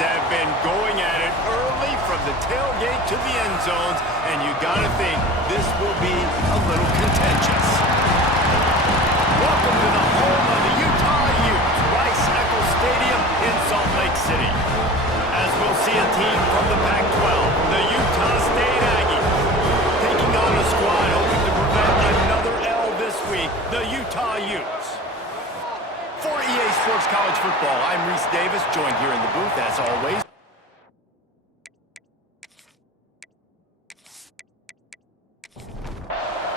have been going at it early from the tailgate to the end zones, and you gotta think this will be a little contentious. Welcome to the home of the Utah Utes, Rice-Eccles Stadium in Salt Lake City. As we'll see a team from the Pac-12, the Utah State Aggies, taking on a squad hoping to prevent another L this week, the Utah Utes. For EA Sports College Football, I'm Reese Davis, joined here in the booth, as always.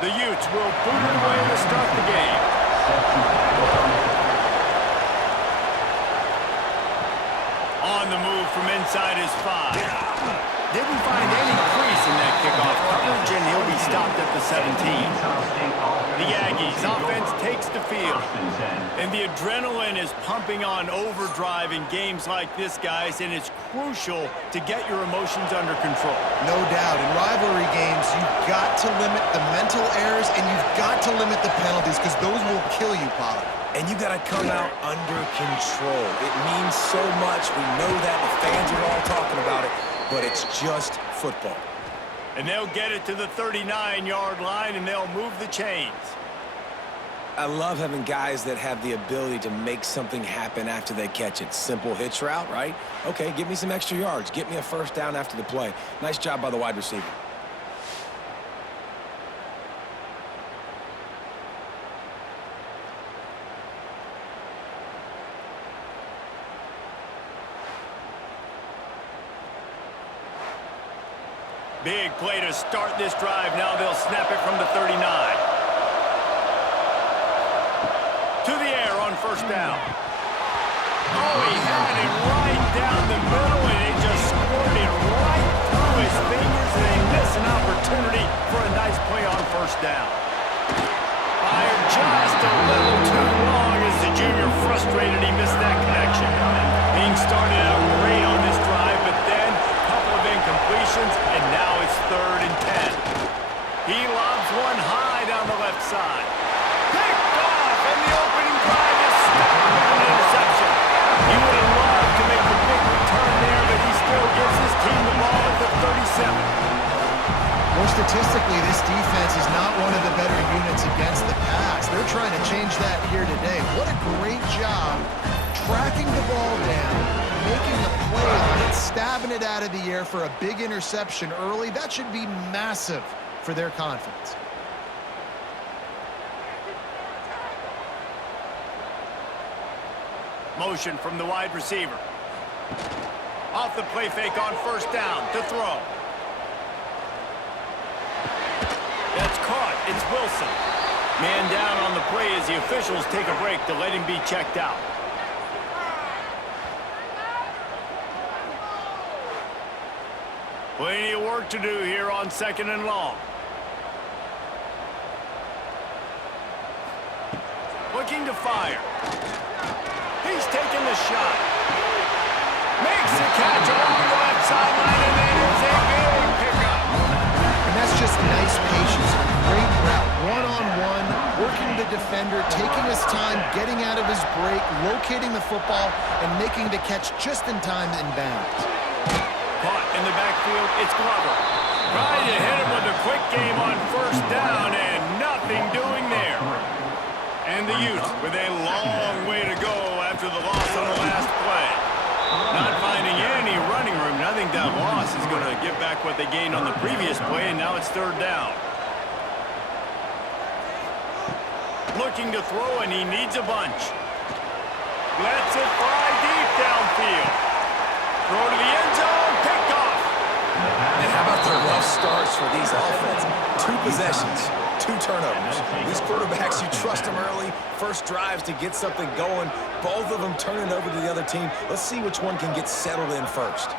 The Utes will boot it away to start the game. On the move from inside his 5. Didn't find any crease in that kickoff coverage, and he'll be stopped at the 17. The Aggies offense takes the field, and the adrenaline is pumping on overdrive in games like this, guys, and it's crucial to get your emotions under control. No doubt. In rivalry games, you've got to limit the mental errors, and you've got to limit the penalties, because those will kill you, Pollard. And you got to come out under control. It means so much. We know that. The fans are all talking about it, but it's just football. And they'll get it to the 39-yard line, and they'll move the chains. I love having guys that have the ability to make something happen after they catch it. Simple hitch route, right? Okay, give me some extra yards. Get me a first down after the play. Nice job by the wide receiver. Big play to start this drive. Now they'll snap it from the 39. To the air on first down. Oh, he had it right down the middle, and it just scored it right through his fingers, and they miss an opportunity for a nice play on first down. Fired just a little too long as the junior frustrated. He missed that connection. Being started out great on this drive, but then a couple of incompletions, and now it's 3rd and 10. He lobs one high down the left side. Picked off, and the opening drive is stopped with an interception. He would have loved to make the big return there, but he still gives his team the ball at the 37. More statistically, this defense is not one of the better units against the pass. They're trying to change that here today. What a great job tracking the ball down, making a play on it, stabbing it out of the air for a big interception early. That should be massive for their confidence. Motion from the wide receiver. Off the play fake on first down to throw. That's caught. It's Wilson. Man down on the play as the officials take a break to let him be checked out. Plenty of work to do here on 2nd and long. Looking to fire. He's taking the shot. Makes the catch along the left sideline, and that is a big pickup. And that's just nice patience. Great route. One-on-one, working the defender, taking his time, getting out of his break, locating the football, and making the catch just in time in bounds. Caught in the backfield, it's Glover. Trying to hit him with a quick game on first down, and nothing doing there. And the Utes with a long way to go after the loss on the last play. Not finding any running room. I think that loss is going to give back what they gained on the previous play, and now it's 3rd down. Looking to throw, and he needs a bunch. Lets it fly deep downfield. Throw to the end zone, picked off. And how about the rough starts for these offenses? 2 possessions, 2 turnovers. These quarterbacks, you trust them early. First drives to get something going. Both of them turning over to the other team. Let's see which one can get settled in first.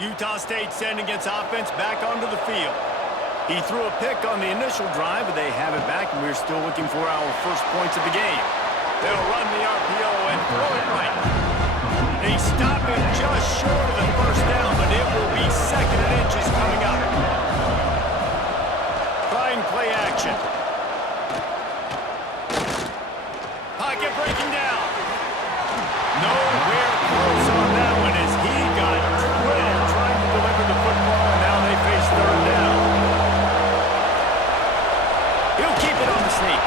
Utah State sending its offense back onto the field. He threw a pick on the initial drive, but they have it back, and we're still looking for our first points of the game. They'll run the RPO and throw it right. They stop him just short of the first down, but it will be second and inches coming up. Trying play action. Pocket breaking down. Nowhere close on that one as he got drilled trying to deliver the football, and now they face third down. He'll keep it on the sneak.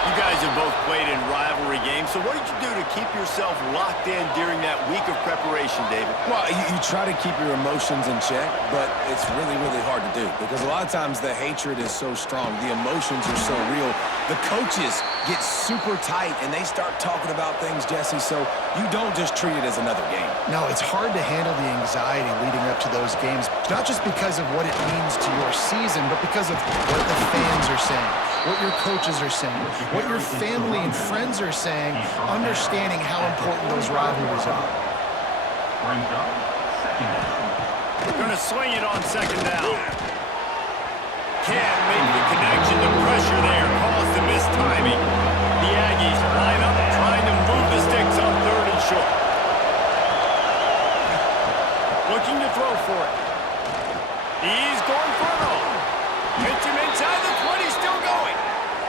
You guys have both played in rivalry games, so what did you do to keep yourself locked in during that week of preparation, David? Well, you try to keep your emotions in check, but it's really, really hard to do because a lot of times the hatred is so strong. The emotions are so real. The coaches get super tight, and they start talking about things, Jesse, so you don't just treat it as another game. No, it's hard to handle the anxiety leading up to those games, not just because of what it means to your season, but because of what the fans are saying, what your coaches are saying, what your family and friends are saying, understanding how important those rivalries are. Going to swing it on second down. Can't make the connection. The pressure there caused the missed timing. The Aggies line up trying to move the sticks on third and short. Looking to throw for it. He's going for it all. Hits him inside the 20, still going.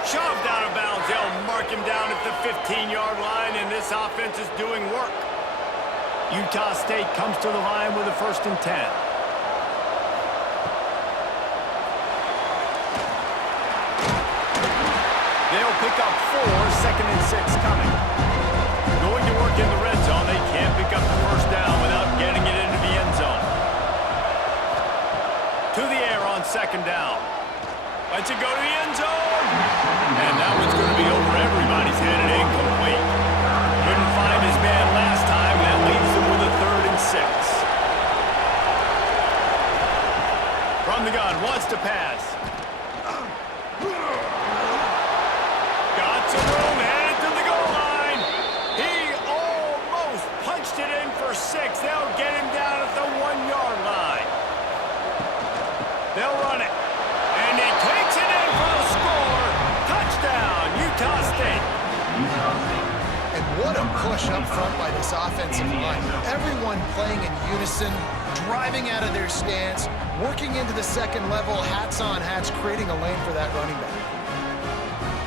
Shoved out of bounds. They'll mark him down at the 15-yard line, and this offense is doing work. Utah State comes to the line with a 1st and 10. They'll pick up 4, 2nd and 6 coming. Going to work in the red zone. They can't pick up the first down without getting it into the end zone. To the air on 2nd down. Lets it go to the end zone. And that one's going to be over everybody's head and incomplete. Couldn't find his man last time. That leaves him with a 3rd and 6. From the gun, wants to pass. Got some room, headed to the goal line. He almost punched it in for 6. They'll get him down at the 1-yard line. They'll run it. And he takes it in for a score. Touchdown, Utah State. And what a push up front by this offensive line. Everyone playing in unison, driving out of their stance, working into the second level, hats on hats, creating a lane for that running back.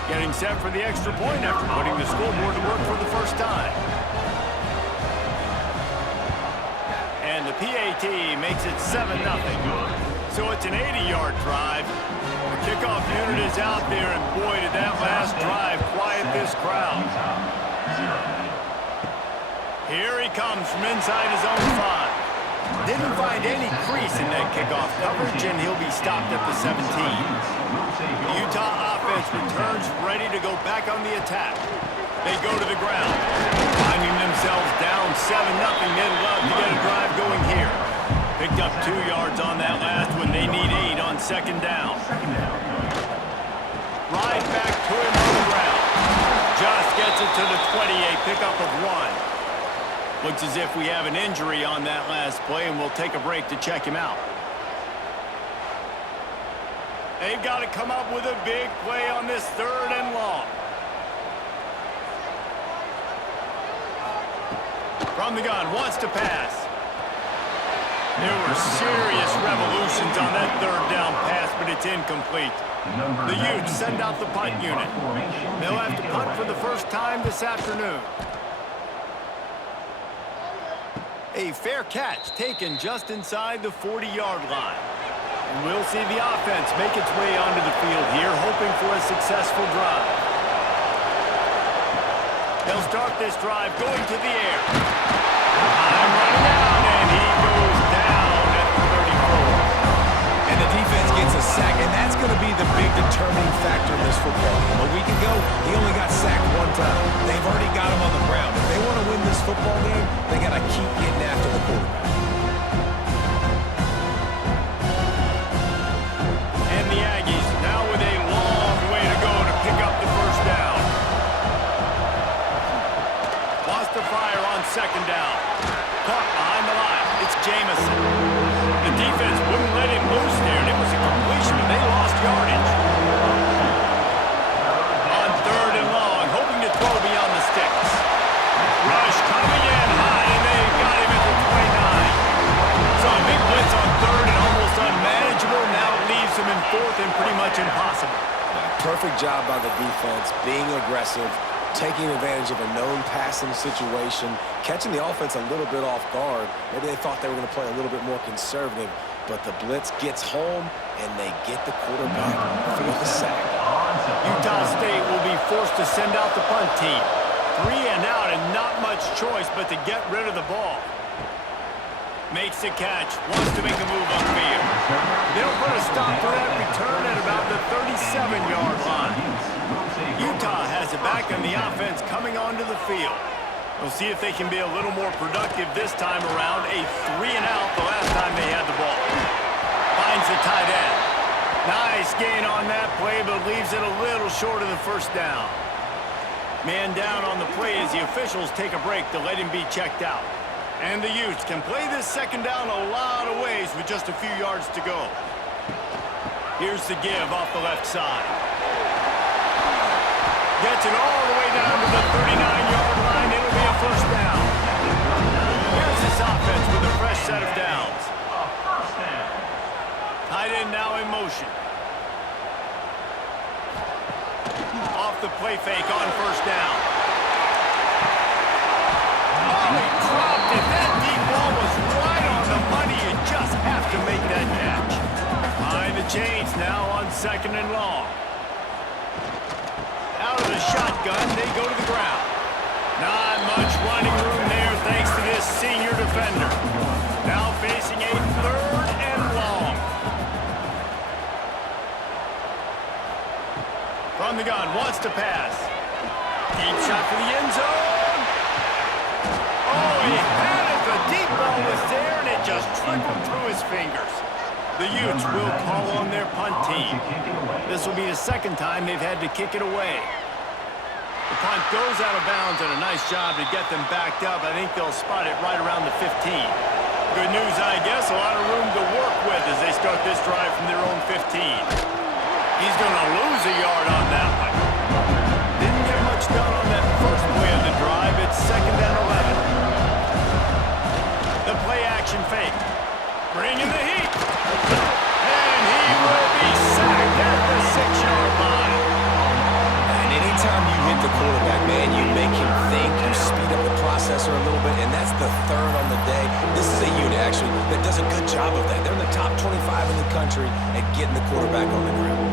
Getting set for the extra point after putting the scoreboard to work for the first time. And the PAT makes it 7-0. So it's an 80-yard drive. The kickoff unit is out there, and boy, did that last drive quiet this crowd. Here he comes from inside his own 5. Didn't find any crease in that kickoff coverage, and he'll be stopped at the 17. The Utah offense returns ready to go back on the attack. They go to the ground. Finding themselves down 7-0, they'd love to get a drive going here. Picked up 2 yards on that last one. They need 8 on 2nd down. Right back to him on the ground. Just gets it to the 28, pickup of 1. Looks as if we have an injury on that last play, and we'll take a break to check him out. They've got to come up with a big play on this 3rd and long. From the gun, wants to pass. There were serious revolutions on that 3rd down pass, but it's incomplete. The Utes send out the punt unit. They'll have to punt for the first time this afternoon. A fair catch taken just inside the 40-yard line. And we'll see the offense make its way onto the field here, hoping for a successful drive. They'll start this drive going to the air. I'm running out, and he goes down at the 34. And the defense gets a sack, and that's going to be the big determining factor in this football game. A week ago, he only got sacked 1 time. They've already got him on the ground. If they want to win this football game, they got to keep getting after the quarterback. And the Aggies now with a long way to go to pick up the first down. Lost the fire on 2nd down. Caught behind the line. It's Jamison. The defense wouldn't let him loose there, and it was a completion, but they lost yardage. On 3rd and long, hoping to throw beyond the sticks. Rush coming in high, and Perfect job by the defense, being aggressive, taking advantage of a known passing situation, catching the offense a little bit off guard. Maybe they thought they were going to play a little bit more conservative, but the blitz gets home, and they get the quarterback for the sack. Utah State will be forced to send out the punt team. 3 and out and not much choice but to get rid of the ball. Makes the catch, wants to make a move upfield. They'll put a stop to that return at about the 37-yard line. Utah has it back on the offense coming onto the field. We'll see if they can be a little more productive this time around. A 3 and out the last time they had the ball. Finds the tight end. Nice gain on that play, but leaves it a little short of the first down. Man down on the play as the officials take a break to let him be checked out. And the Utes can play this second down a lot of ways with just a few yards to go. Here's the give off the left side. Gets it all the way down to the 39-yard line. It'll be a first down. Here's this offense with a fresh set of downs. Tight end now in motion. Off the play fake on first down. Oh, he dropped it. That deep ball was right on the money. You just have to make that catch. Behind the chains now on second and long. Out of the shotgun, they go to the ground. Not much running room there thanks to this senior defender. Now facing a third and long. From the gun, wants to pass. Deep shot for the end zone. Oh, he had it. The deep ball was there, and it just trickled through his fingers. The Utes will call on their punt team. This will be the second time they've had to kick it away. The punt goes out of bounds, and a nice job to get them backed up. I think they'll spot it right around the 15. Good news, I guess, a lot of room to work with as they start this drive from their own 15. He's going to lose a yard on that one. Didn't get much done on that first play of the drive. It's second and 11. The play action fake. Bringing the heat. And he will be sacked at the 6-yard line. And anytime you hit the quarterback, man, you make him think, you speed up the processor a little bit, and that's the third on the day. This is a unit, actually, that does a good job of that. They're in the top 25 in the country at getting the quarterback on the ground.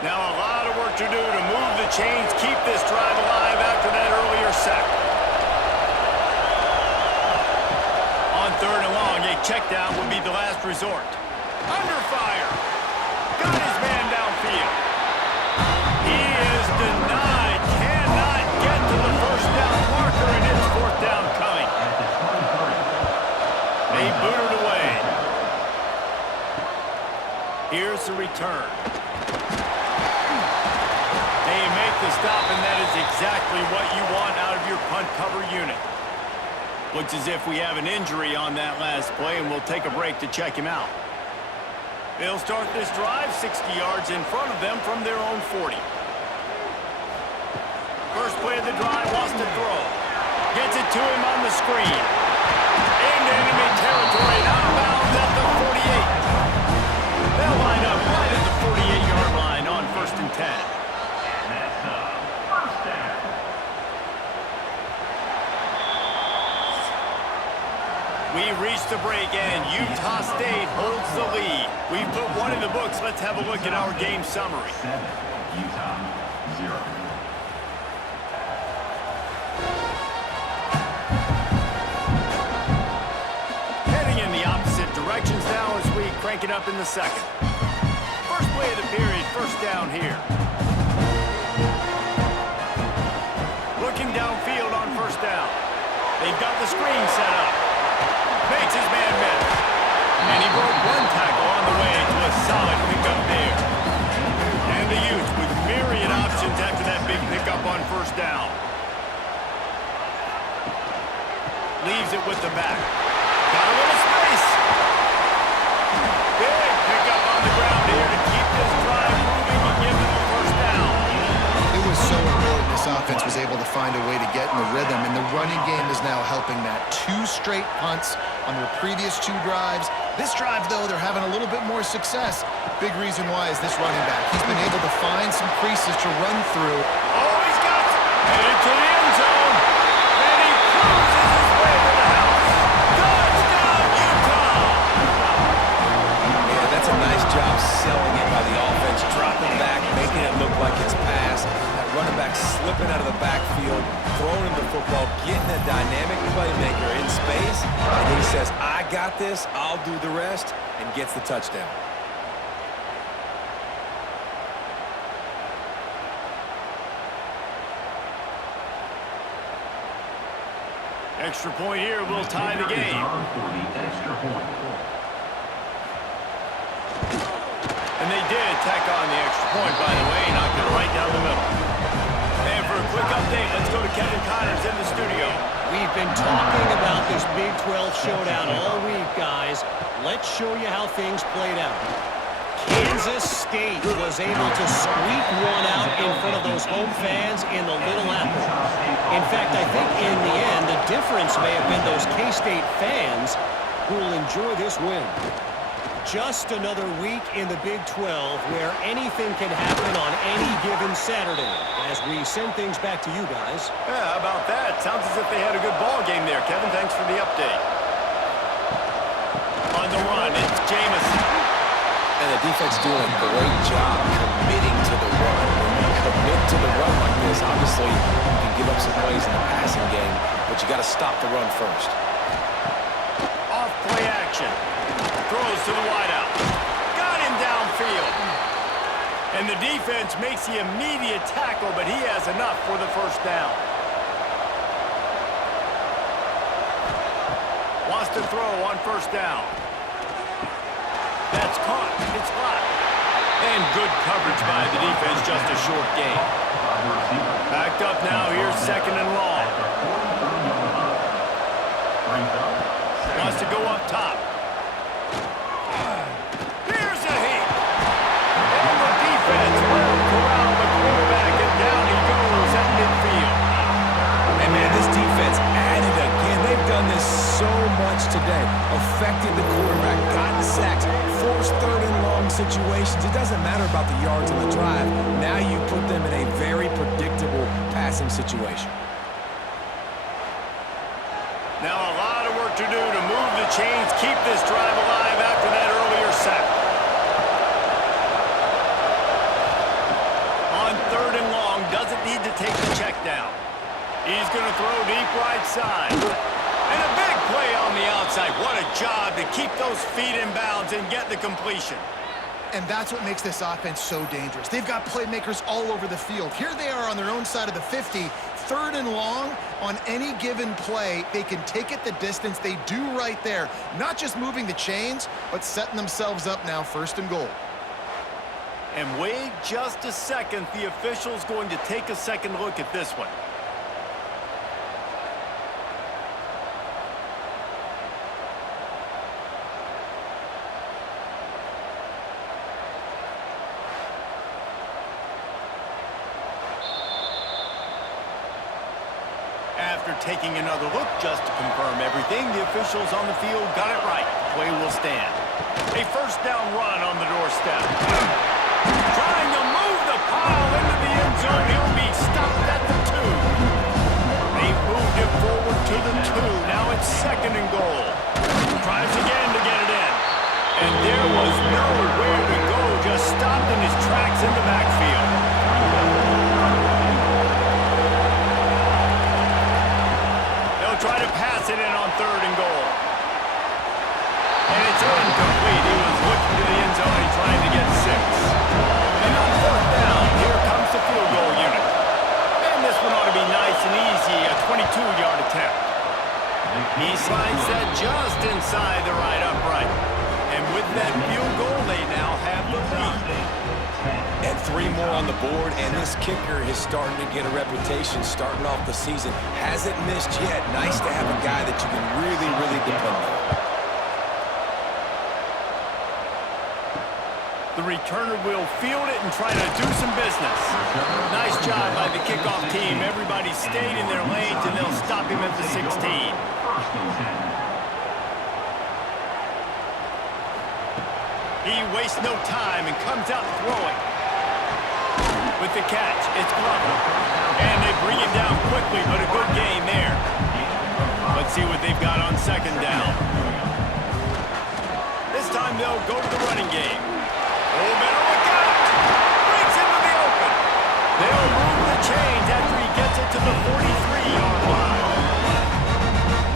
Now a lot of work to do to move the chains, keep this drive alive after that earlier sack. On third and long, a check down would be the last resort. Under fire. Got his man downfield. He is denied. Cannot get to the first down marker, and it's fourth down coming. They boot it away. Here's the return. They make the stop, and that is exactly what you want out of your punt cover unit. Looks as if we have an injury on that last play, and we'll take a break to check him out. They'll start this drive 60 yards in front of them from their own 40. First play of the drive, wants to throw. Gets it to him on the screen. Into enemy territory, and out of bounds at the 48. They'll line up right at the 48-yard line on first and 10. We've reached the break, and Utah State holds the lead. We've put one in the books. Let's have a look at our game summary. 7, Utah, 0. Heading in the opposite directions now as we crank it up in the second. First play of the period, first down here. Looking downfield on first down. They've got the screen set up. Makes his man miss. And he broke one tackle on the way to a solid pickup there. And the Utes with myriad options after that big pickup on first down. Leaves it with the back. Got a little space. Big pickup on the ground here to keep this drive moving and give them a first down. It was so important this offense was able to find a way to get in the rhythm, and the running game is now helping that. 2 straight punts on their previous 2 drives, This drive, though, they're having a little bit more success. Big reason why is this running back. He's been able to find some creases to run through. Oh, he's got it. Headed to the end zone. And he cruises his way to the house. Touchdown, Utah! Yeah, that's a nice job selling it by the offense. Dropping back, making it look like it's passed. That running back slipping out of the backfield, throwing him the football, getting a dynamic playmaker in space. And he says, I got this, I'll do the rest, and gets the touchdown. Extra point here will tie the game. And they did tack on the extra point, by the way, knocked it right down the middle. And for a quick update, let's go to Kevin Connors in the studio. We've been talking about this Big 12 showdown all week, guys. Let's show you how things played out. Kansas State was able to squeak one out in front of those home fans in the Little Apple. In fact, I think in the end, the difference may have been those K-State fans who will enjoy this win. Just another week in the Big 12 where anything can happen on any given Saturday. As we send things back to you guys. Yeah, how about that? Sounds as if they had a good ball game there. Kevin, thanks for the update. On the run, it's Jamison. And the defense doing a great job committing to the run. When you commit to the run like this, obviously you can give up some plays in the passing game, but you got to stop the run first. Off play action. Throws to the wideout. Got him downfield. And the defense makes the immediate tackle, but he has enough for the first down. Wants to throw on first down. That's caught. It's hot. And good coverage by the defense, just a short gain. Backed up now, here's second and long. Wants to go up top. Here's a hit. And the defense will corral the quarterback, and down he goes at midfield. And man, this defense added again. They've done this so much today. Affected the quarterback, gotten sacked, forced third and long situations. It doesn't matter about the yards on the drive. Now you put them in a very predictable passing situation. Now a lot of work to do to move the chains, keep this drive alive after that earlier sack. On third and long, doesn't need to take the check down. He's going to throw deep right side. And a big play on the outside. What a job to keep those feet in bounds and get the completion. And that's what makes this offense so dangerous. They've got playmakers all over the field. Here they are on their own side of the 50. Third and long, on any given play, they can take it the distance. They do right there. Not just moving the chains, but setting themselves up now first and goal. And wait just a second. The official's going to take a second look at this one. After taking another look just to confirm everything, the officials on the field got it right. Play will stand. A first down run on the doorstep. Trying to move the pile into the end zone. He'll be stopped at the 2. They've moved it forward to the 2. Now it's second and goal. Tries again to get it in. And there was nowhere to go. Just stopped in his tracks in the backfield. Try to pass it in on third and goal. And it's incomplete. He was looking to the end zone and trying to get 6. And on fourth down, here comes the field goal unit. And this one ought to be nice and easy, a 22-yard attempt. He slides that just inside the right upright. And with that field goal, they now have the lead. And 3 more on the board, and this kicker is starting to get a reputation starting off the season. Hasn't missed yet. Nice to have a guy that you can really, really depend on. The returner will field it and try to do some business. Nice job by the kickoff team. Everybody stayed in their lanes, and they'll stop him at the 16. He wastes no time and comes out throwing. With the catch, it's Glover. And they bring him down quickly, but a good game there. Let's see what they've got on second down. This time they'll go to the running game. Oh, better look out! Breaks into the open. They'll move the chains after he gets it to the 43-yard line.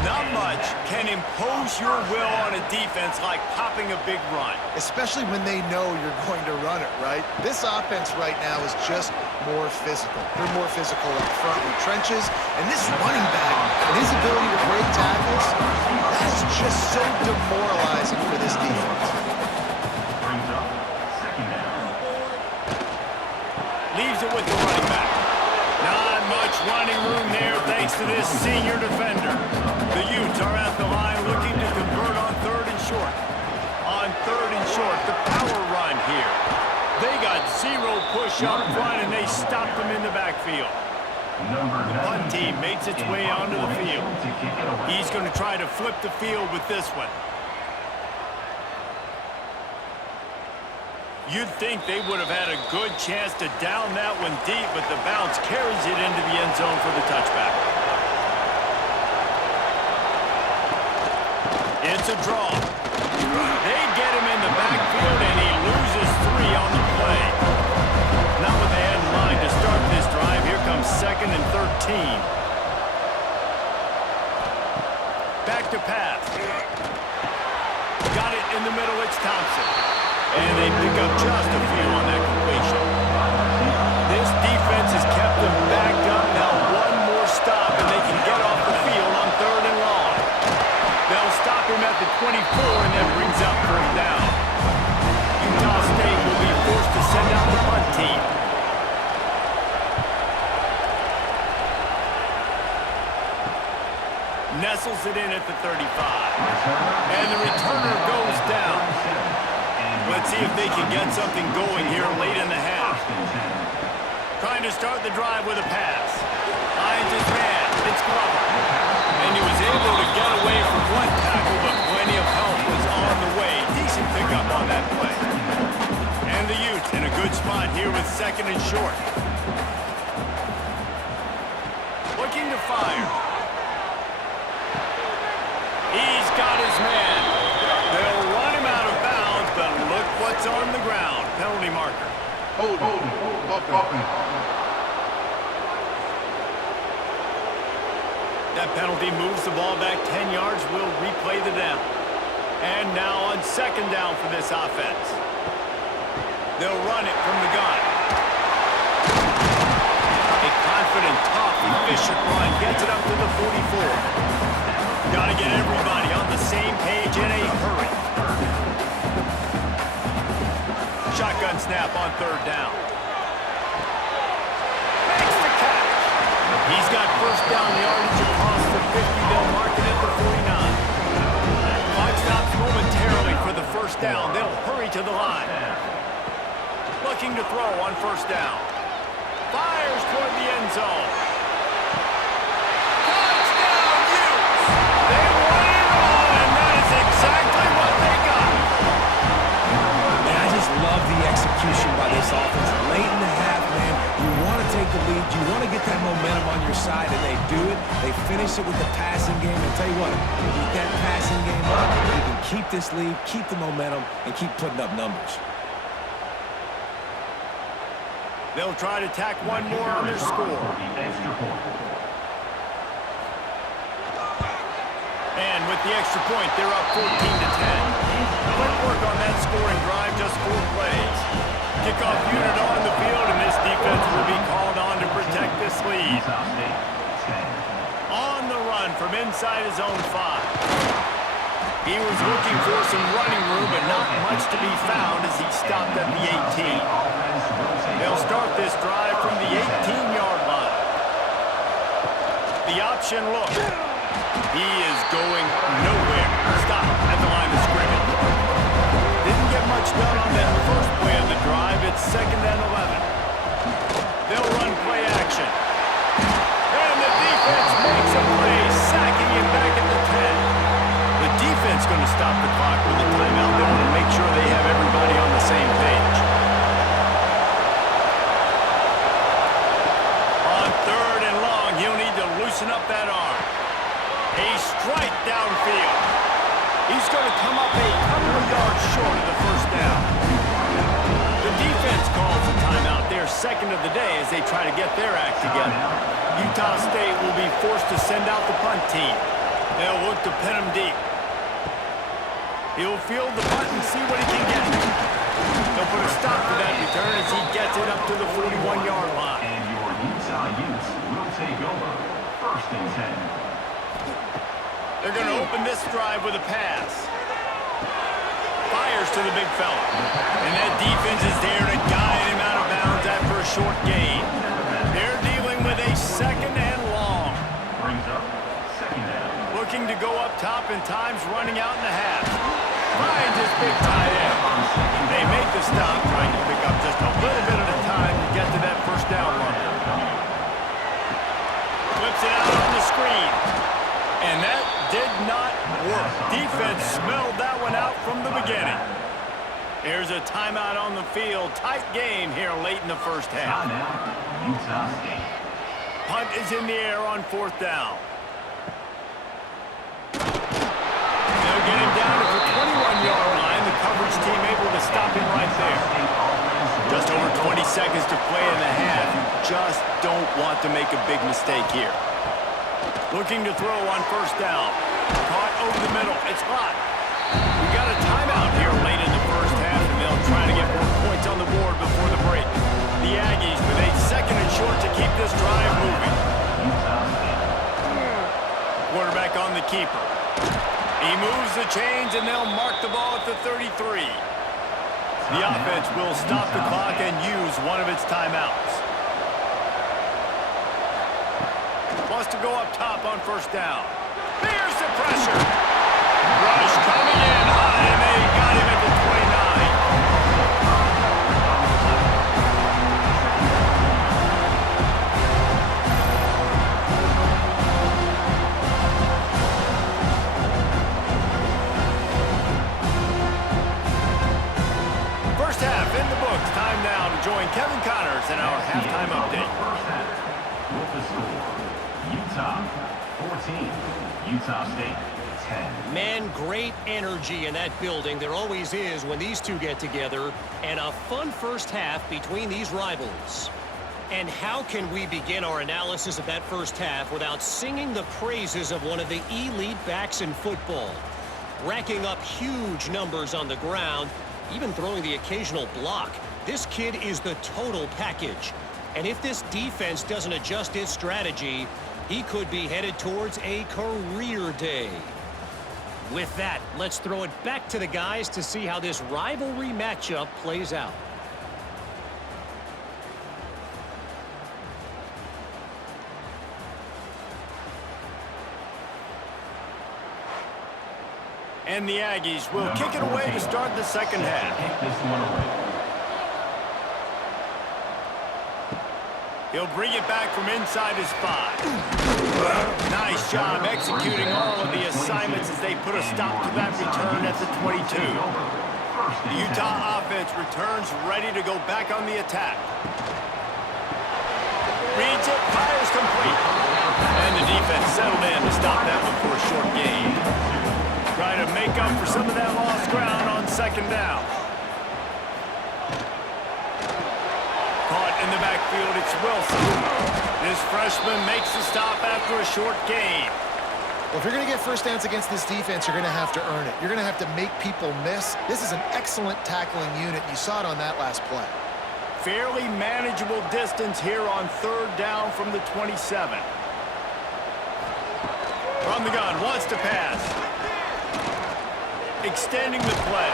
Not much can impose your will on a defense like popping a big run. Especially when they know you're going to run it, right? This offense right now is just more physical. They're more physical up front in the trenches. And this running back and his ability to break tackles, that is just so demoralizing for this defense. Brings up second down. Leaves it with the running back. Not much running room there thanks to this senior defender. The Utes are at the line looking to convert on third and short. On third and short, the power run here. They got zero push up front and they stopped them in the backfield. The punt team makes its way onto the field. He's going to try to flip the field with this one. You'd think they would have had a good chance to down that one deep, but the bounce carries it into the end zone for the touchback. It's a draw. They get him in the backfield, and he loses 3 on the play. Not what they had in mind to start this drive. Here comes 2nd and 13. Back to pass. Got it in the middle. It's Thompson. And they pick up just a few on that completion. This defense has kept them backed up. Now one more stop, and they can get off the field on third and long. They'll stop him at the 24, and that brings up fourth down. Utah State will be forced to send out the punt team. Nestles it in at the 35. And the returner goes down. Let's see if they can get something going here late in the half. Trying to start the drive with a pass. Finds his man. It's Glover. And he was able to get away from one tackle, but plenty of help was on the way. Decent pickup on that play. And the Utes in a good spot here with 2nd and short. Looking to fire. He's got his man. They'll run him out of bounds, but look what's on the ground. Penalty marker. That penalty moves the ball back 10 yards. We'll replay the down. And now on 2nd down for this offense. They'll run it from the gun. A confident, tough, efficient run gets it up to the 44. Got to get everybody on the same page in a hurry. Shotgun snap on 3rd down. Makes the catch. He's got first down yardage across the 50. They'll mark it at the 49. Clock stops momentarily for the first down. They'll hurry to the line. Looking to throw on 1st down. Fires toward the end zone. Touchdown, Utes! They won it all, and that is exactly what they got. Man, I just love the execution by this offense. Late in the half, man, you want to take the lead. You want to get that momentum on your side, and they do it. They finish it with the passing game. And tell you what, keep that passing game up. You can keep this lead, keep the momentum, and keep putting up numbers. They'll try to tack one more on their score. And with the extra point, they're up 14-10. Quick work on that scoring drive, just 4 plays. Kickoff unit on the field, and this defense will be called on to protect this lead. On the run from inside his own 5. He was looking for some running room, but not much to be found as he stopped at the 18. They'll start this drive from the 18-yard line. The option look. He is going nowhere. Stop at the line of scrimmage. Didn't get much done on that first play of the drive. It's 2nd and 11. They'll run play action. And the defense makes a play, sacking him back at the 10. The defense going to stop the clock with a timeout. They want to make sure they have everybody today as they try to get their act together. Utah State will be forced to send out the punt team. They'll look to pin him deep. He'll field the punt and see what he can get. They'll put a stop to that return as he gets it up to the 41-yard line. And your Utah Utes will take over. 1st and 10. They're going to open this drive with a pass. Fires to the big fella. And that defense is there to guide him out of bounds after a short gain. They're dealing with a 2nd and long. Brings up 2nd down. Looking to go up top and time's running out in the half. Finds his big tight end. They make the stop, trying to pick up just a little bit at a time to get to that 1st down run. Flips it out on the screen. And that did not work. Defense smelled that one out from the beginning. There's a timeout on the field. Tight game here late in the 1st half. Timeout, Utah State. Punt is in the air on 4th down. They'll get him down to the 21-yard line. The coverage team able to stop him right there. Just over 20 seconds to play in the half. You just don't want to make a big mistake here. Looking to throw on 1st down. Caught over the middle. It's hot. We got a timeout here late in the 1st half, and they'll try to get more points on the board before the break. The Aggies with a 2nd and short to keep this drive moving. Quarterback on the keeper. He moves the chains, and they'll mark the ball at the 33. The offense will stop the clock and use one of its timeouts. Wants to go up top on 1st down. There's the pressure. Rush coming in high, and they got him at the 29. First half in the books. Time now to join Kevin Connors in our halftime update. First half. With the score, Utah 14, Utah State 10. Man, great energy in that building. There always is when these two get together. And a fun 1st half between these rivals. And how can we begin our analysis of that 1st half without singing the praises of one of the elite backs in football? Racking up huge numbers on the ground, even throwing the occasional block. This kid is the total package. And if this defense doesn't adjust its strategy, he could be headed towards a career day. With that, let's throw it back to the guys to see how this rivalry matchup plays out. And the Aggies will kick it away to start the 2nd half. Kick this one away. He'll bring it back from inside his 5. Nice job executing all of the assignments as they put a stop to that return at the 22. The Utah offense returns ready to go back on the attack. Reads it, fires complete. And the defense settled in to stop that one for a short gain. Trying to make up for some of that lost ground on 2nd down. Caught in the backfield, it's Wilson. This freshman makes the stop after a short gain. Well, if you're going to get 1st downs against this defense, you're going to have to earn it. You're going to have to make people miss. This is an excellent tackling unit. You saw it on that last play. Fairly manageable distance here on 3rd down from the 27. From the gun, wants to pass. Extending the play.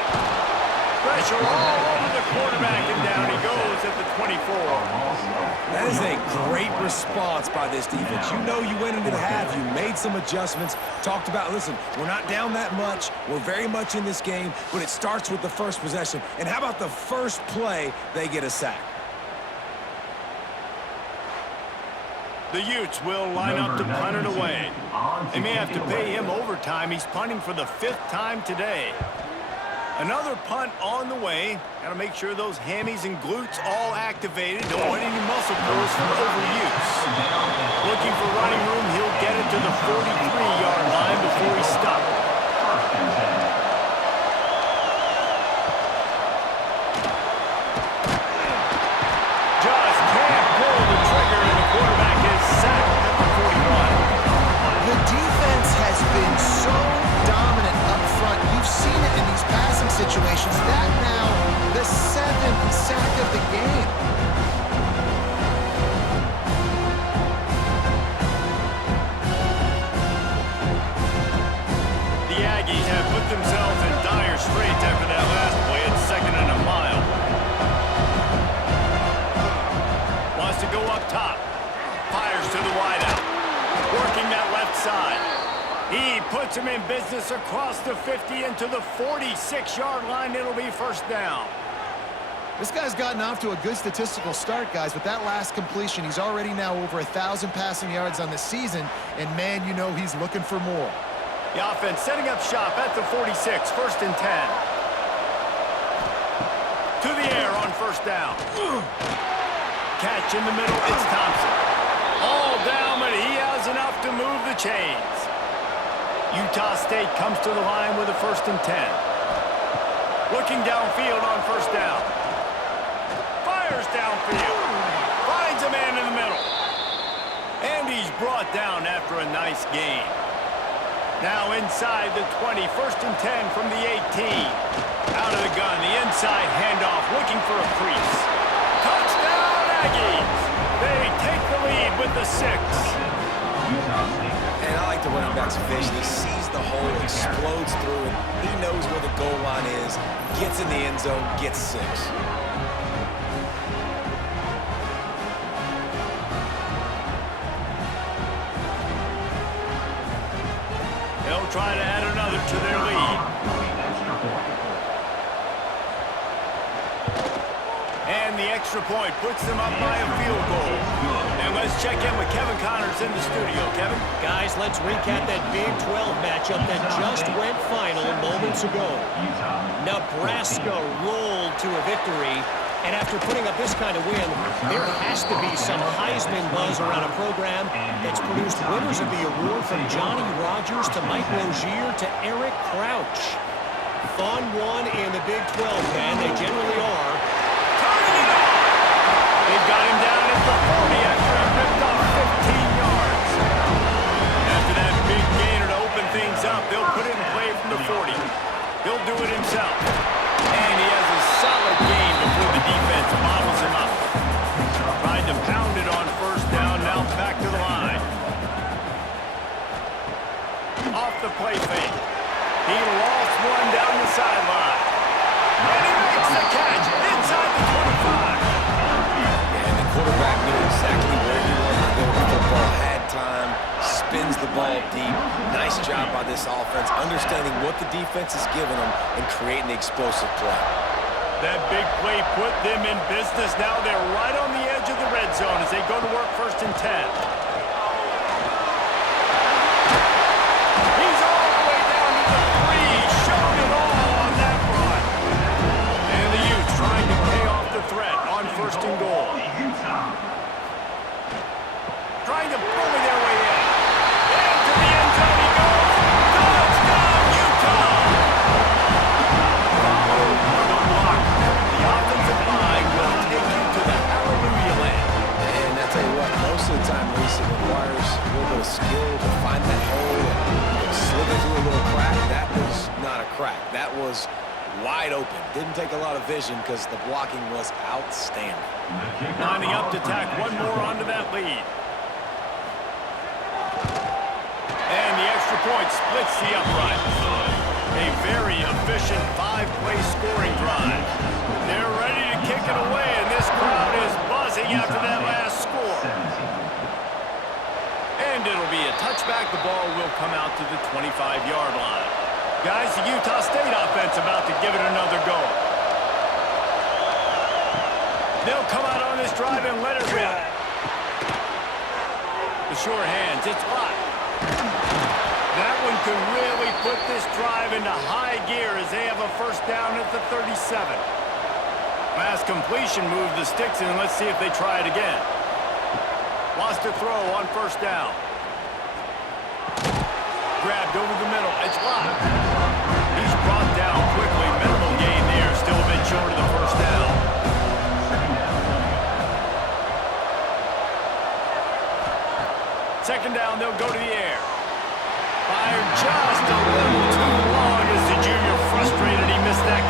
Pressure all over the quarterback, and down he goes at the 24. That is a great response by this defense. You know you went into the half, you made some adjustments, talked about, listen, we're not down that much, we're very much in this game, but it starts with the 1st possession. And how about the 1st play, they get a sack? The Utes will line up to punt it away. They may have to pay him overtime. He's punting for the 5th time today. Another punt on the way. Got to make sure those hammies and glutes all activated. Don't want any muscle pulls from overuse. Looking for running room. He'll get it to the 43-yard line before he stops. Just can't situations. That now the 7th sack of the game. The Aggies have put themselves in dire straits after that last play at 2nd and a mile. Wants to go up top. Fires to the wideout. Working that left side. He puts him in business across the 50 into the 46-yard line. It'll be first down. This guy's gotten off to a good statistical start, guys. With that last completion, he's already now over 1,000 passing yards on the season. And, man, you know he's looking for more. The offense setting up shop at the 46, 1st and 10. To the air on first down. Catch in the middle, it's Thompson. All down, but he has enough to move the chains. Utah State comes to the line with a 1st and 10. Looking downfield on first down. Fires downfield. Finds a man in the middle. And he's brought down after a nice gain. Now inside the 20, 1st and 10 from the 18. Out of the gun, the inside handoff, looking for a crease. Touchdown, Aggies! They take the lead with the 6. And I like the running back's vision. He sees the hole, explodes through it. He knows where the goal line is, gets in the end zone, gets 6. They'll try to add another to their lead. And the extra point puts them up by a field goal. And let's check in with Kevin Connors in the studio. Kevin? Guys, let's recap that Big 12 matchup that just went final moments ago. Nebraska rolled to a victory. And after putting up this kind of win, there has to be some Heisman buzz around a program that's produced winners of the award from Johnny Rodgers to Mike Rozier to Eric Crouch. Fun one in the Big 12, man. They generally are. Turning it on! They've got him down at the 40 after he ripped off 15 yards. After that big gainer to open things up, they'll put it in play from the 40. He'll do it himself. And he has a solid game before the defense bottles him up. Tried to pound it on first down, now back to the line. Off the play fake. He lost one down the sideline. And he makes the catch inside the 25. And the quarterback knew exactly where he wanted to go with the football, had time, spins the ball deep. Nice job by this offense, understanding what the defense is giving them and creating the explosive play. That big play put them in business. Now they're right on the edge of the red zone as they go to work 1st and 10. He's all the way down to the 3. Showed it all on that run. And the Utes trying to pay off the threat on 1st and goal. Trying to bully their way in. And to the end zone he goes. Touchdown, Utah! Follow the block. The offensive line will take you to the hallelujah land. And I tell you what, most of the time, Reese, it requires a little bit of skill to find that hole and slither through a little crack. That was not a crack. That was wide open. Didn't take a lot of vision because the blocking was outstanding. Lining up to tack one more onto that lead. And the extra point splits the uprights. A very efficient 5-play scoring drive. They're ready to kick it away, and this crowd is buzzing after that last score. And it'll be a touchback. The ball will come out to the 25-yard line. Guys, the Utah State offense about to give it another go. They'll come out on this drive and let it rip. The short hands, it's blocked. That one could really put this drive into high gear as they have a 1st down at the 37. Last completion moved the sticks in. Let's see if they try it again. Wants to throw on 1st down. Grabbed over the middle. It's blocked. He's brought down quickly. Minimal gain there. Still a bit short of the 1st down. Second down, they'll go to the air. Fired just a little too long as the junior frustrated. He missed that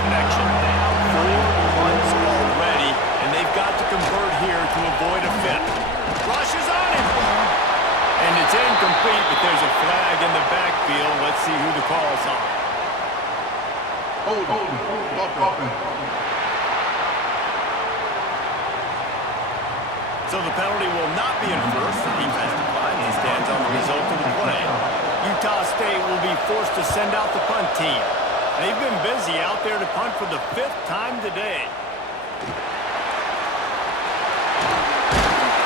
So the penalty will not be enforced. The defense declines and stands on the result of the play. Utah State will be forced to send out the punt team. They've been busy out there to punt for the 5th time today.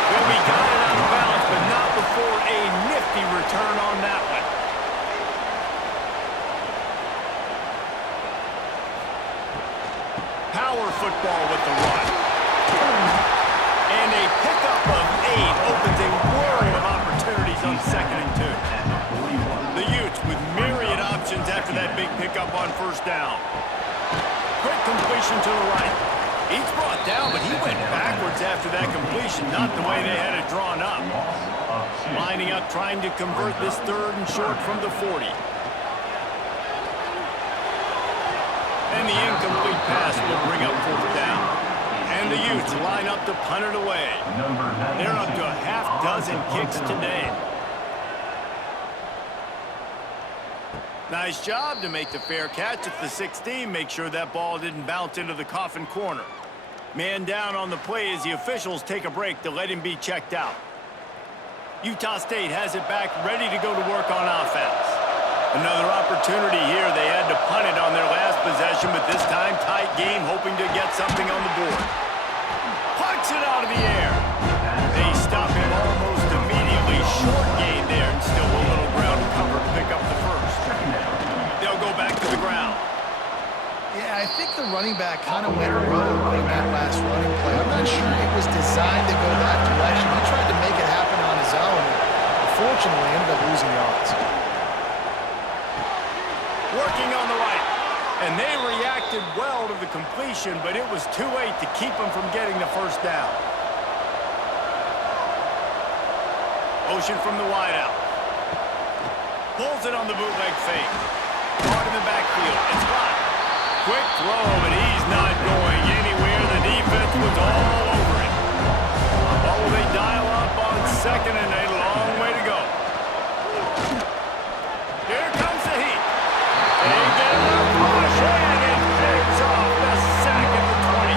Well, we got it out of bounds, but not before a nifty return on that one. Power football with the run. And a pickup of 8 opens a world of opportunities on 2nd and 2. The Utes with myriad options after that big pickup on 1st down. Quick completion to the right. He's brought down, but he went backwards after that completion, not the way they had it drawn up. Lining up, trying to convert this 3rd and short from the 40. And the incomplete pass will bring up 4th down. And the Utes line up to punt it away. They're up to a half-dozen kicks today. Nice job to make the fair catch at the 16. Make sure that ball didn't bounce into the coffin corner. Man down on the play as the officials take a break to let him be checked out. Utah State has it back, ready to go to work on offense. Another opportunity here. They had to punt it on their last possession, but this time tight game, hoping to get something on the board. Punts it out of the air. They stop him almost immediately. Short gain there, and still a little ground to cover to pick up the 1st. They'll go back to the ground. Yeah, I think the running back kind of went rogue on that last running play. I'm not sure it was designed to go that direction. He tried to make it happen on his own. Unfortunately, ended up losing yards. Working on the right. And they reacted well to the completion, but it was too late to keep them from getting the 1st down. Motion from the wideout. Pulls it on the bootleg fake. Hard in the backfield. It's hot. Quick throw, but he's not going anywhere. The defense was all over it. Oh, they dial up on 2nd and a long way to go. Here comes the heat. They get a push and it picks off the sack at the 20.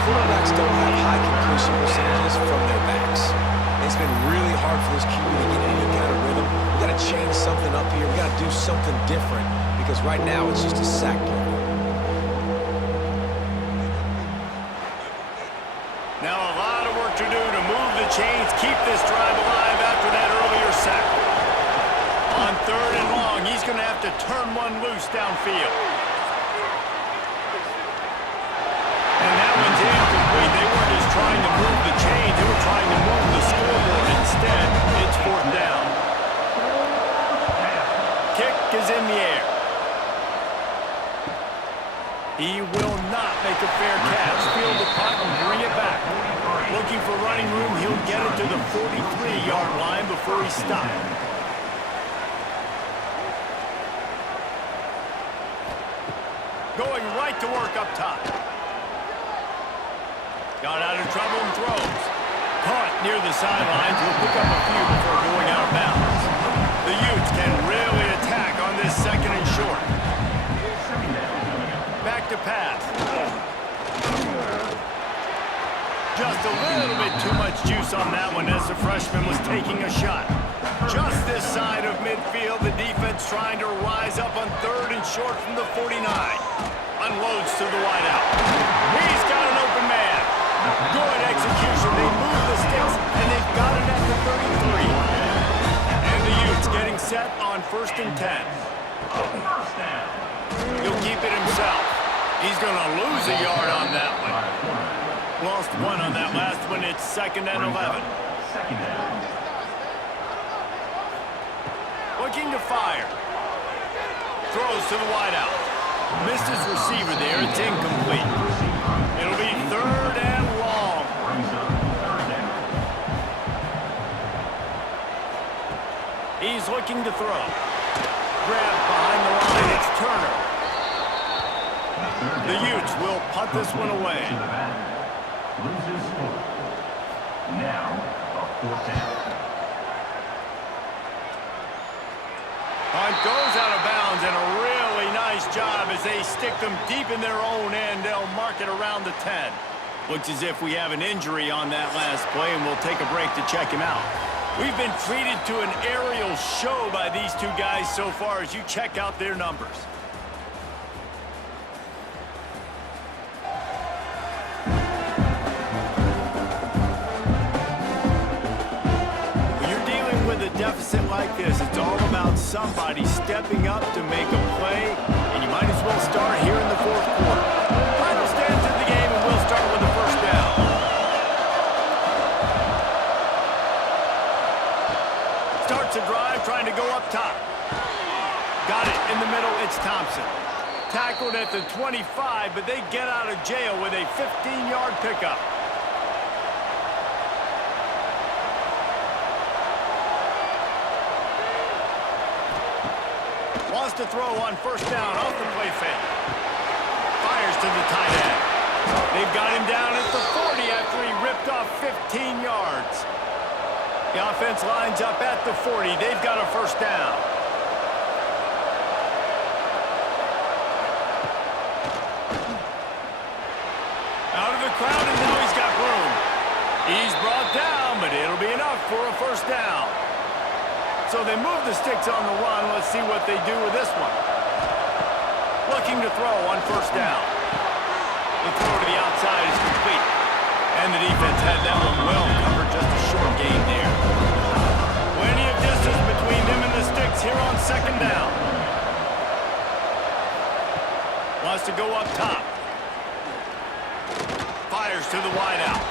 Quarterbacks don't have high completion percentages from their backs. It's been really hard for this QB to get any kind of rhythm. We got to change something up here. We got to do something different because right now it's just a sack play. Now a lot of work to do to move the chains, keep this drive alive after that earlier sack. On 3rd and long, he's going to have to turn one loose downfield. And that one's incomplete. They weren't just trying to move the chains, they were trying to move the scoreboard. Instead, it's 4th down. Kick is in the air. He will not make a fair catch. Field the punt and bring it back. Looking for running room, he'll get it to the 43-yard line before he stopped. Going right to work up top. Got out of trouble and throws. Caught near the sidelines. Will pick up a few before going out of bounds. The Utes can really attack on this 2nd and short. Back to pass. Just a little bit too much juice on that one as the freshman was taking a shot. Just this side of midfield, the defense trying to rise up on 3rd and short from the 49. Unloads to the wideout. He's got an open man. Good execution. They move the sticks, and they've got it at the 33. And the Utes getting set on 1st and 10. He'll keep it himself. He's going to lose a yard on that one. Lost 1 on that last one. It's 2nd and 11. Looking to fire. Throws to the wideout. Missed his receiver there. It's incomplete. It'll be 3rd and long. He's looking to throw. Grab behind the line. It's Turner. The Utes will punt this one away. Loses 4. Now, a 4th down. Punt goes out of bounds, and a really nice job as they stick them deep in their own end. They'll mark it around the 10. Looks as if we have an injury on that last play, and we'll take a break to check him out. We've been treated to an aerial show by these two guys so far as you check out their numbers. When you're dealing with a deficit like this, it's all about somebody stepping up to make a play, and you might as well start here in the fourth quarter. Final stand to the game, and we'll start with the first down. Starts a drive, trying to go up top. Got it in the middle, it's Thompson. Tackled at the 25, but they get out of jail with a 15-yard pickup. Wants to throw on first down off the play fake. Fires to the tight end. They've got him down at the 40 after he ripped off 15 yards. The offense lines up at the 40. They've got a first down. Out of the crowd, and now he's got room. He's brought down, but it'll be enough for a first down. So they move the sticks on the run. Let's see what they do with this one. Looking to throw on first down. The throw to the outside is complete. And the defense had that one well covered, just a short gain there. Plenty of distance between them and the sticks here on second down. Wants to go up top. Fires to the wideout.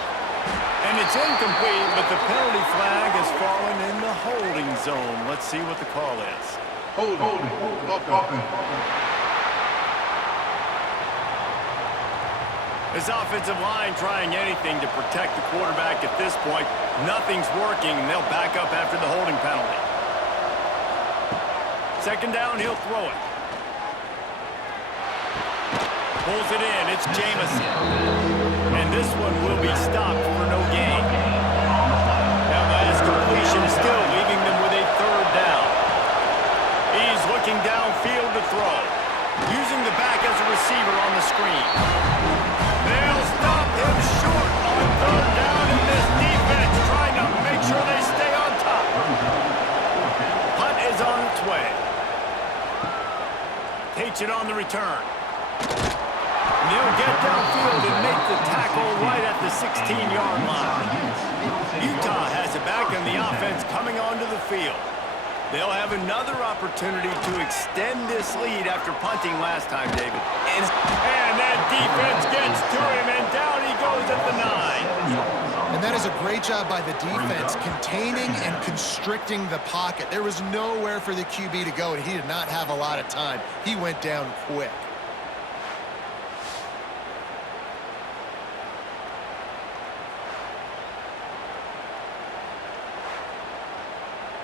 And it's incomplete, but the penalty flag has fallen in the holding zone. Let's see what the call is. Holding. This offensive line trying anything to protect the quarterback at this point. Nothing's working, and they'll back up after the holding penalty. Second down, he'll throw it. Pulls it in, it's Jamison. And this one will be stopped for no gain. That last completion is still leaving them with a third down. He's looking downfield to throw. Using the back as a receiver on the screen. They'll stop him short on third down, and this defense trying to make sure they stay on top. Punt is on its way. Takes it on the return. And they'll get downfield and make the tackle right at the 16-yard line. Utah has it back, and the offense coming onto the field. They'll have another opportunity to extend this lead after punting last time, David. And that defense gets to him, and down he goes at the 9. And that is a great job by the defense, containing and constricting the pocket. There was nowhere for the QB to go, and he did not have a lot of time. He went down quick.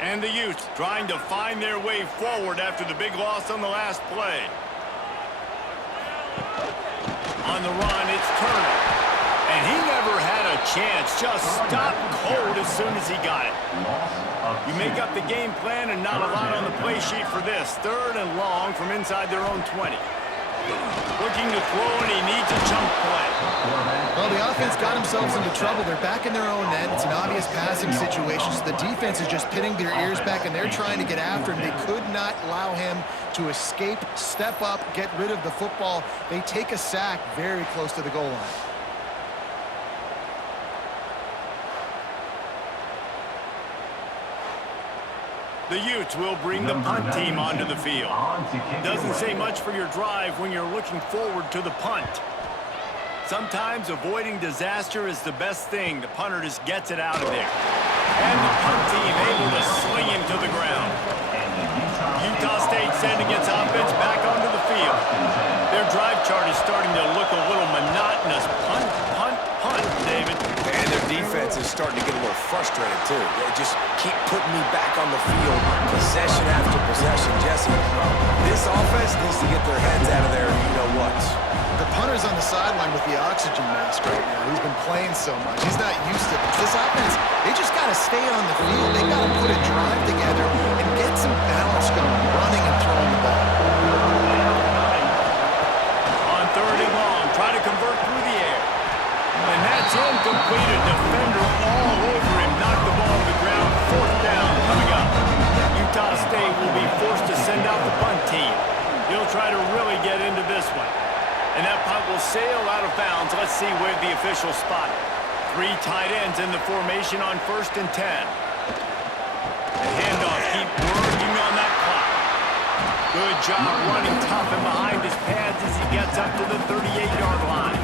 And the Utes trying to find their way forward after the big loss on the last play. On the run, it's Turner. And he never had a chance. Just stopped cold as soon as he got it. You make up the game plan and not a lot on the play sheet for this. Third and long from inside their own 20. Looking to throw, and he needs a chunk play. Well, the offense got themselves into trouble. They're back in their own end. It's an obvious passing situation, so the defense is just pinning their ears back, and they're trying to get after him. They could not allow him to escape, step up, get rid of the football. They take a sack very close to the goal line. The Utes will bring the punt team onto the field. Doesn't say much for your drive when you're looking forward to the punt. Sometimes avoiding disaster is the best thing. The punter just gets it out of there. And the punt team able to sling him to the ground. Utah State sending its offense back onto the field. Their drive chart is starting to look a little monotonous. Punt, punt, punt, David. And their defense is starting to get a little frustrated, too. They just keep putting me back on the field, possession after possession. Jesse, this offense needs to get their heads out of there, you-know-what. The punter's on the sideline with the oxygen mask right now. He's been playing so much. He's not used to this. This offense, they just got to stay on the field. They got to put a drive together and get some balance going, running and throwing the ball. On third and long, try to convert through the air. And sail out of bounds. Let's see where the officials spot it. 3 tight ends in the formation on 1st and 10. The handoff, keep working on that clock. Good job running tough and behind his pads as he gets up to the 38-yard line.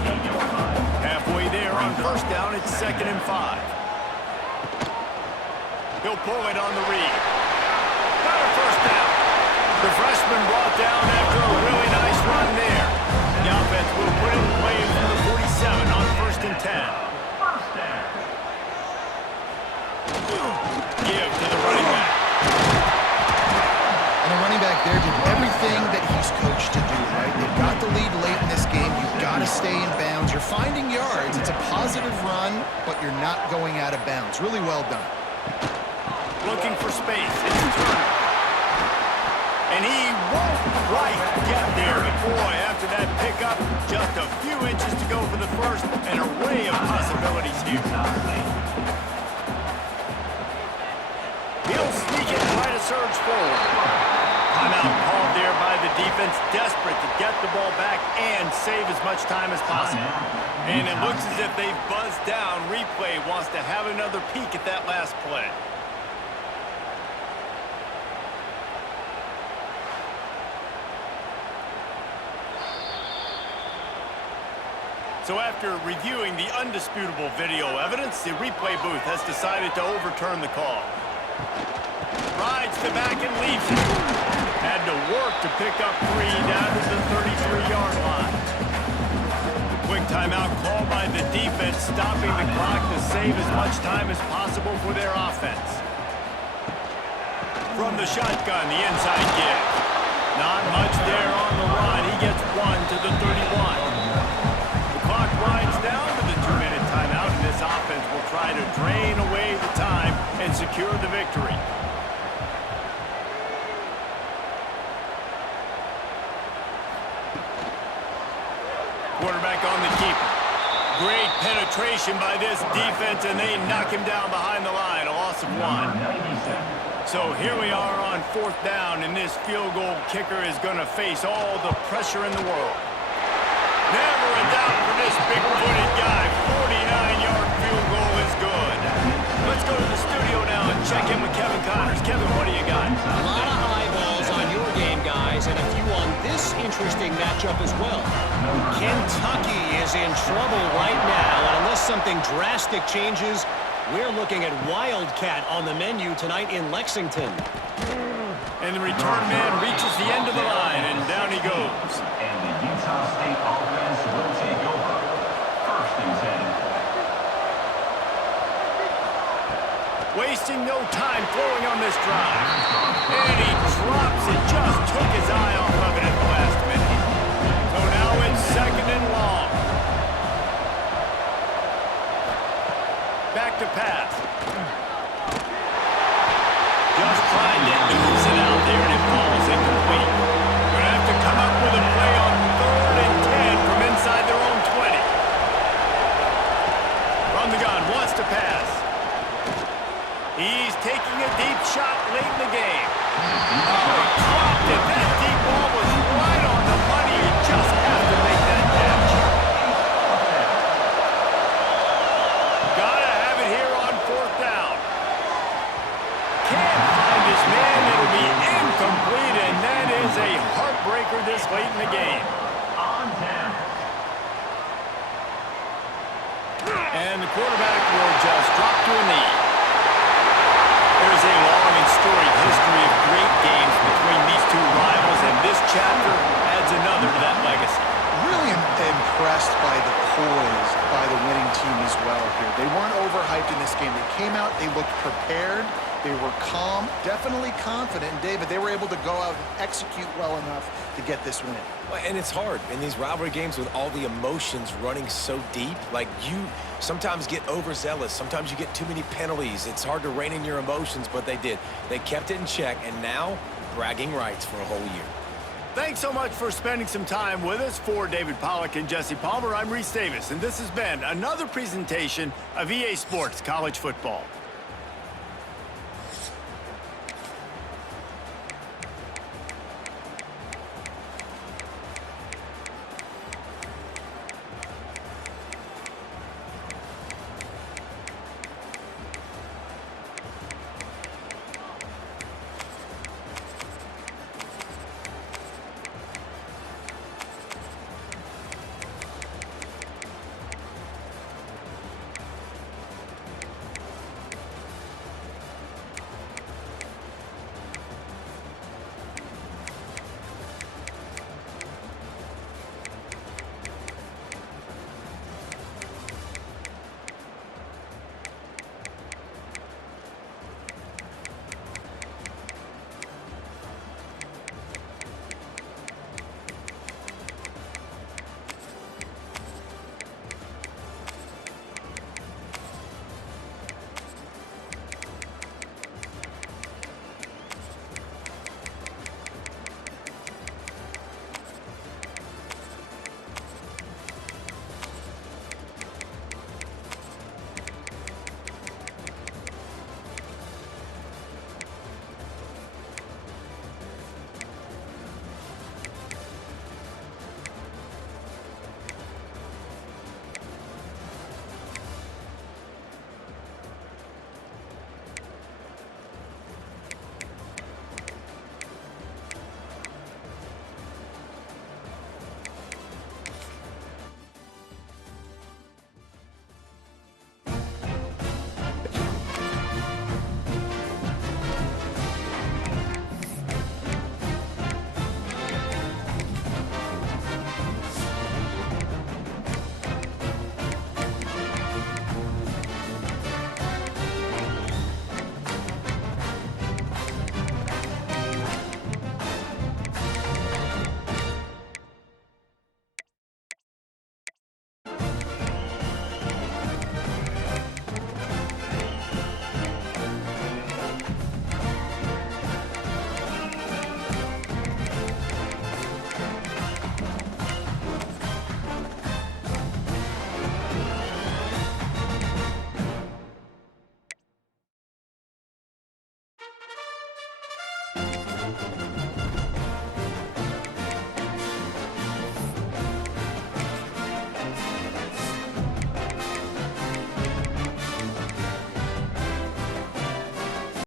Halfway there on 1st down, it's 2nd and 5. He'll pull it on the read. Got a 1st down. The freshman brought down after a really nice run there. The offense will put it in play from the 47 on 1st and 10. Give to the running back. And the running back there did everything that he's coached to do, right? They've got the lead late in this game. You've got to stay in bounds. You're finding yards. It's a positive run, but you're not going out of bounds. Really well done. Looking for space. It's Turner. And he won't quite get there. But boy, after that pickup, just a few inches to go for the first. An array of possibilities here. He'll sneak it, try to surge forward. Timeout called there by the defense, desperate to get the ball back and save as much time as possible. And it looks as if they've buzzed down. Replay wants to have another peek at that last play. So after reviewing the undisputable video evidence, the replay booth has decided to overturn the call. Rides to back and leaves it. Had to work to pick up 3 down to the 33-yard line. Quick timeout called by the defense, stopping the clock to save as much time as possible for their offense. From the shotgun, the inside give. Not much there on the run. He gets 1 to the 31. Clock winds down to the 2-minute timeout, and this offense will try to drain away the time and secure the victory. Quarterback on the keeper. Great penetration by this defense, and they knock him down behind the line, a loss of 1. So here we are on 4th down, and this field goal kicker is going to face all the pressure in the world. Never a doubt for this big-footed guy. 49-yard field goal is good. Let's go to the studio now and check in with Kevin Connors. Kevin, what do you got? A lot of eyeballs on your game, guys, and a few on this interesting matchup as well. Kentucky is in trouble right now, and unless something drastic changes, we're looking at Wildcat on the menu tonight in Lexington. And the return man reaches the end of the line, and down he goes. And the Utah State offense will take over. 1st and 10. Wasting no time throwing on this drive. And he drops it, just took his eye off of it at the last minute. So now it's 2nd and long. Back to pass. Just trying to ooze it out there, and it falls incomplete. Going to have to come up with a play on 3rd and 10 from inside their own 20. From the gun, wants to pass. He's taking a deep shot late in the game. Oh, he dropped it. That deep ball was right on the money. You just have to make that catch. Gotta have it here on 4th down. Can't find his man. It'll be incomplete, and that is a heartbreaker this late in the game. On 10. And the quarterback will just drop to a knee. There's a long and storied history of great games between these two rivals, and this chapter adds another to that legacy. Really impressed by the poise by the winning team as well here. They weren't overhyped in this game. They came out, they looked prepared, they were calm, definitely confident. And David, they were able to go out and execute well enough to get this win. And it's hard in these rivalry games with all the emotions running so deep. Like, you sometimes get overzealous. Sometimes you get too many penalties. It's hard to rein in your emotions, but they did. They kept it in check, and now bragging rights for a whole year. Thanks so much for spending some time with us. For David Pollack and Jesse Palmer, I'm Reese Davis, and this has been another presentation of EA Sports College Football.